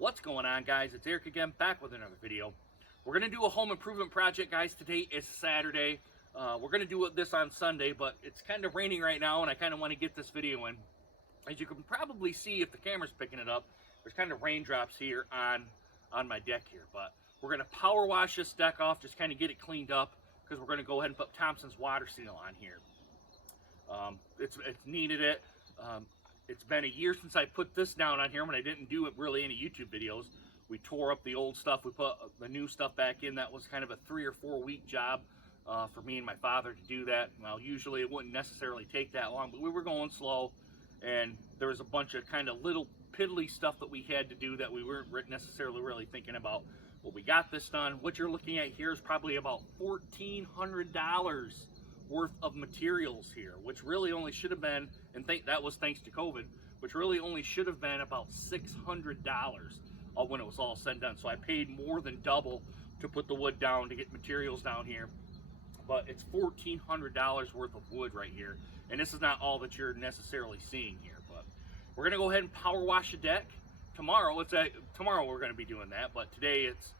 What's going on, guys? It's Eric again, back with another video. We're going to do a home improvement project, guys. Today is Saturday. We're going to do this on Sunday, but it's kind of raining right now, and I kind of want to get this video in. As you can probably see if the camera's picking it up, there's kind of raindrops here on my deck here. But we're going to power wash this deck off, just kind of get it cleaned up, because we're going to go ahead and put Thompson's water seal on here. It's needed it. It's been a year since I put this down on here when I didn't do it really any YouTube videos. We tore up the old stuff, we put the new stuff back in. That was kind of a 3 or 4 week job for me and my father to do that. Well, usually it wouldn't necessarily take that long, but we were going slow, and there was a bunch of kind of little piddly stuff that we had to do that we weren't necessarily really thinking about. But we got this done. What you're looking at here is probably about $1,400 worth of materials here, which really only should have been, and that was thanks to COVID, which really only should have been about $600 when it was all said and done. So I paid more than double to put the wood down, to get materials down here. But it's $1,400 worth of wood right here, and this is not all that you're necessarily seeing here. But we're gonna go ahead and power wash the deck tomorrow. Tomorrow we're gonna be doing that, but today it's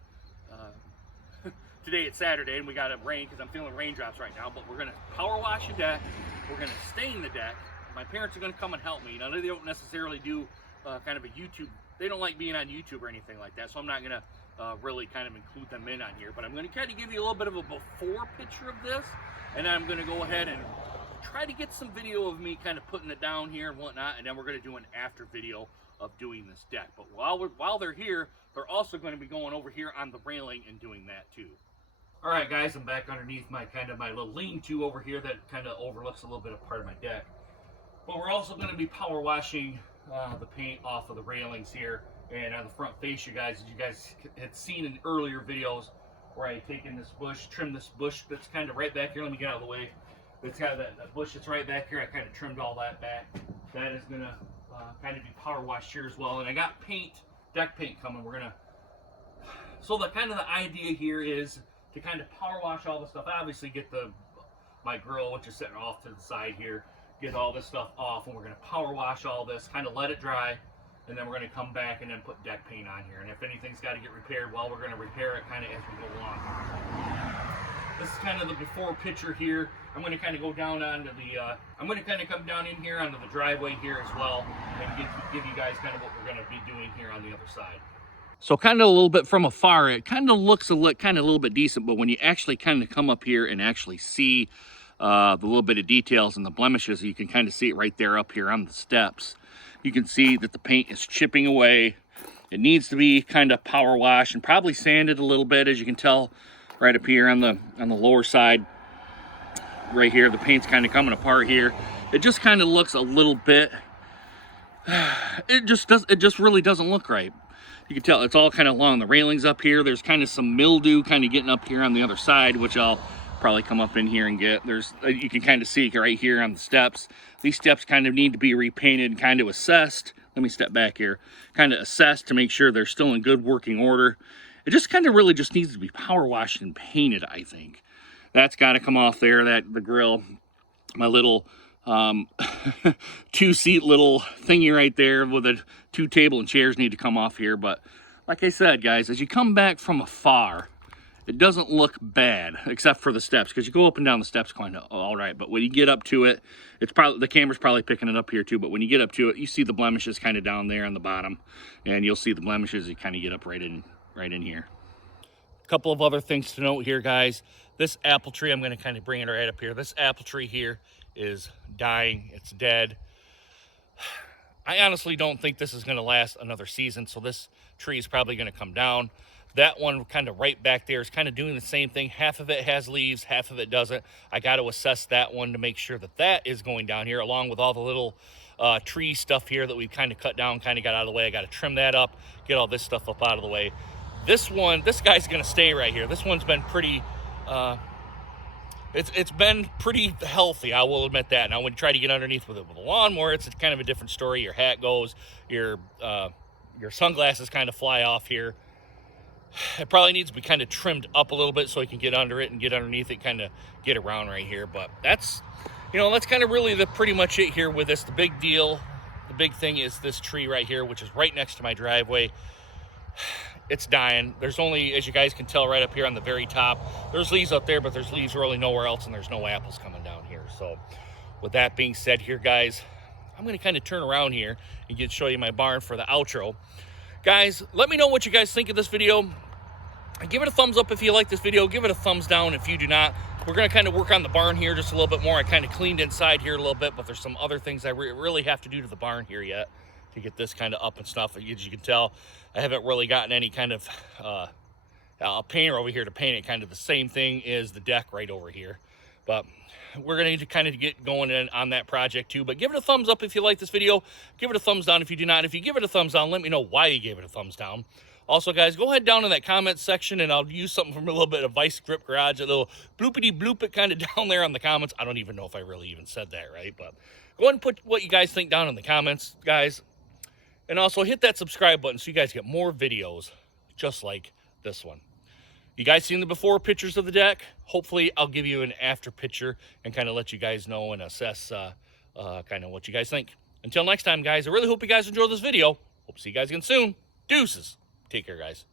today it's Saturday, and we got rain because I'm feeling raindrops right now. But we're gonna power wash the deck. We're gonna stain the deck. My parents are gonna come and help me. Now, they don't necessarily do kind of a YouTube. They don't like being on YouTube or anything like that, so I'm not gonna really kind of include them in on here. But I'm gonna kind of give you a little bit of a before picture of this, and then I'm gonna go ahead and try to get some video of me kind of putting it down here and whatnot, and then we're gonna do an after video of doing this deck. But while they're here, they're also going to be going over here on the railing and doing that too. All right, guys, I'm back underneath my little lean-to over here that kind of overlooks a little bit of part of my deck. But we're also going to be power washing the paint off of the railings here and on the front fascia, guys. As you guys had seen in earlier videos, where I had taken this bush, trimmed this bush that's kind of right back here. Let me get out of the way. It's got that bush that's right back here. I kind of trimmed all that back. That is going to kind of be power washed here as well. And I got deck paint coming. So the idea here is to kind of power wash all the stuff. Obviously get my grill, which is sitting off to the side here, get all this stuff off, and we're going to power wash all this, kind of let it dry, and then we're going to come back and then put deck paint on here. And if anything's got to get repaired, well, we're going to repair it kind of as we go along. This is kind of the before picture here. I'm going to kind of go down onto I'm going to kind of come down in here onto the driveway here as well, and give you guys kind of what we're going to be doing here on the other side. So kind of a little bit from afar, it kind of looks a little bit decent, but when you actually kind of come up here and actually see the little bit of details and the blemishes, you can kind of see it right there up here on the steps. You can see that the paint is chipping away. It needs to be kind of power washed and probably sanded a little bit, as you can tell right up here on the lower side. Right here, the paint's kind of coming apart here. It just kind of looks a little bit, it just really doesn't look right. You can tell it's all kind of along the railings up here. There's kind of some mildew kind of getting up here on the other side, which I'll probably come up in here and get. You can kind of see right here on the steps. These steps kind of need to be repainted and kind of assessed. Let me step back here. Kind of assessed to make sure they're still in good working order. It just kind of really just needs to be power washed and painted, I think. That's got to come off there, the grill. My little 2-seat little thingy right there with the 2 table and chairs need to come off here. But like I said, guys, as you come back from afar, it doesn't look bad, except for the steps, because you go up and down the steps kind of all right. But when you get up to it, the camera's probably picking it up here too. But when you get up to it, you see the blemishes kind of down there on the bottom, and you'll see the blemishes as you kind of get up right in here. A couple of other things to note here, guys. This apple tree, I'm going to kind of bring it right up here. This apple tree here is dying. It's dead. I honestly don't think this is going to last another season, so this tree is probably going to come down. That one kind of right back there is kind of doing the same thing. Half of it has leaves, half of it doesn't. I got to assess that one to make sure that is going down here, along with all the little tree stuff here that we've kind of cut down, kind of got out of the way. I got to trim that up, get all this stuff up out of the way. This guy's going to stay right here. This one's been pretty... It's been pretty healthy, I will admit that. Now, when you try to get underneath with a lawnmower, it's kind of a different story. Your hat goes, your sunglasses kind of fly off here. It probably needs to be kind of trimmed up a little bit so you can get under it and get underneath it, kind of get around right here. But that's kind of really pretty much it here with this. The big deal, the big thing is this tree right here, which is right next to my driveway. it's dying. There's only, as you guys can tell right up here on the very top, there's leaves up there, but there's leaves really nowhere else, and there's no apples coming down here. So with that being said here, guys, I'm going to kind of turn around here and show you my barn for the outro. Guys, let me know what you guys think of this video. Give it a thumbs up if you like this video. Give it a thumbs down if you do not. We're going to kind of work on the barn here just a little bit more. I kind of cleaned inside here a little bit, but there's some other things I really have to do to the barn here yet to get this kind of up and stuff. As you can tell, I haven't really gotten any kind of a painter over here to paint it. Kind of the same thing as the deck right over here. But we're going to need to kind of get going on that project too. But give it a thumbs up if you like this video. Give it a thumbs down if you do not. If you give it a thumbs down, let me know why you gave it a thumbs down. Also, guys, go ahead down in that comment section, and I'll use something from a little bit of Vice Grip Garage, a little bloopity bloop it kind of down there on the comments. I don't even know if I really even said that right, but go ahead and put what you guys think down in the comments, guys. And also hit that subscribe button so you guys get more videos just like this one. You guys seen the before pictures of the deck? Hopefully, I'll give you an after picture and kind of let you guys know and assess kind of what you guys think. Until next time, guys, I really hope you guys enjoyed this video. Hope to see you guys again soon. Deuces. Take care, guys.